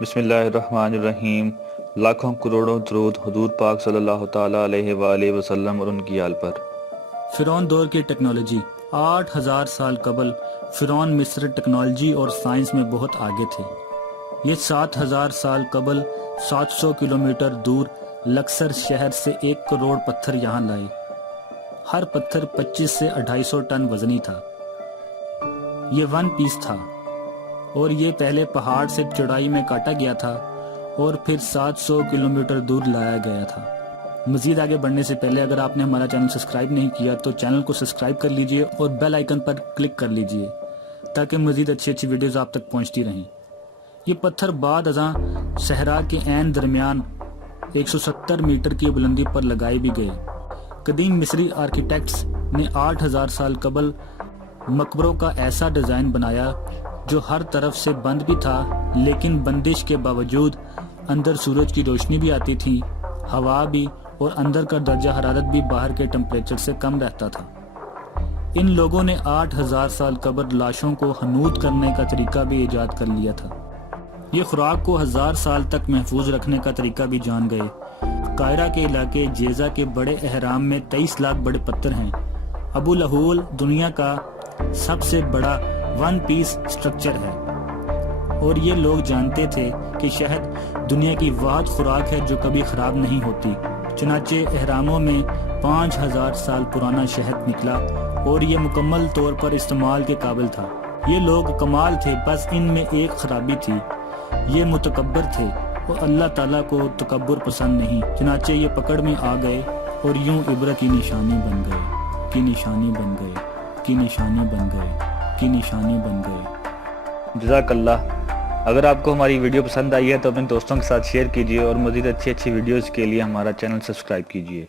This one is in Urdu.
بسم اللہ الرحمن الرحیم۔ لاکھوں کروڑوں درود حضور پاک صلی اللہ تعالیٰ علیہ وآلہ وسلم اور ان کی آل پر۔ فرعون دور کی ٹیکنالوجی 8000 سال قبل فرعون مصر ٹیکنالوجی اور سائنس میں بہت آگے تھے۔ یہ 7000 سال قبل 700 کلومیٹر دور لکسر شہر سے 1 کروڑ پتھر یہاں لائے۔ ہر پتھر 25 سے 250 ٹن وزنی تھا۔ یہ ون پیس تھا اور یہ پہلے پہاڑ سے چڑھائی میں کاٹا گیا تھا اور پھر 700 کلومیٹر دور لایا گیا تھا۔ مزید آگے بڑھنے سے پہلے اگر آپ نے ہمارا چینل سبسکرائب نہیں کیا تو چینل کو سبسکرائب کر لیجئے اور بیل آئیکن پر کلک کر لیجئے تاکہ مزید اچھی ویڈیوز آپ تک پہنچتی رہیں۔ یہ پتھر بعد ازاں صحرا کے عین درمیان 170 میٹر کی بلندی پر لگائے بھی گئے۔ قدیم مصری آرکیٹیکٹس نے 8000 سال قبل مقبروں کا ایسا ڈیزائن بنایا جو ہر طرف سے بند بھی تھا، لیکن بندش کے باوجود اندر سورج کی روشنی بھی آتی تھی، ہوا بھی، اور اندر کا درجہ حرارت بھی باہر کے ٹمپریچر سے کم رہتا تھا۔ ان لوگوں نے 8000 سال قبل لاشوں کو حنوط کرنے کا طریقہ بھی ایجاد کر لیا تھا۔ یہ خوراک کو 1000 سال تک محفوظ رکھنے کا طریقہ بھی جان گئے۔ قاہرہ کے علاقے جیزہ کے بڑے اہرام میں 23 لاکھ بڑے پتھر ہیں۔ ابو الہول دنیا کا سب سے بڑا ون پیس سٹرکچر ہے، اور یہ لوگ جانتے تھے کہ شہد دنیا کی واحد خوراک ہے جو کبھی خراب نہیں ہوتی۔ چنانچہ اہراموں میں 5000 سال پرانا شہد نکلا اور یہ مکمل طور پر استعمال کے قابل تھا۔ یہ لوگ کمال تھے، بس ان میں ایک خرابی تھی، یہ متکبر تھے اور اللہ تعالیٰ کو تکبر پسند نہیں، چنانچہ یہ پکڑ میں آ گئے اور یوں عبرت کی نشانی بن گئے، کی نشانی بن گئے، کی نشانی بن گئے، کی نشانی بن گئے۔ جزاک اللہ۔ اگر آپ کو ہماری ویڈیو پسند آئی ہے تو اپنے دوستوں کے ساتھ شیئر کیجیے اور مزید اچھی ویڈیوز کے لیے ہمارا چینل سبسکرائب کیجیے۔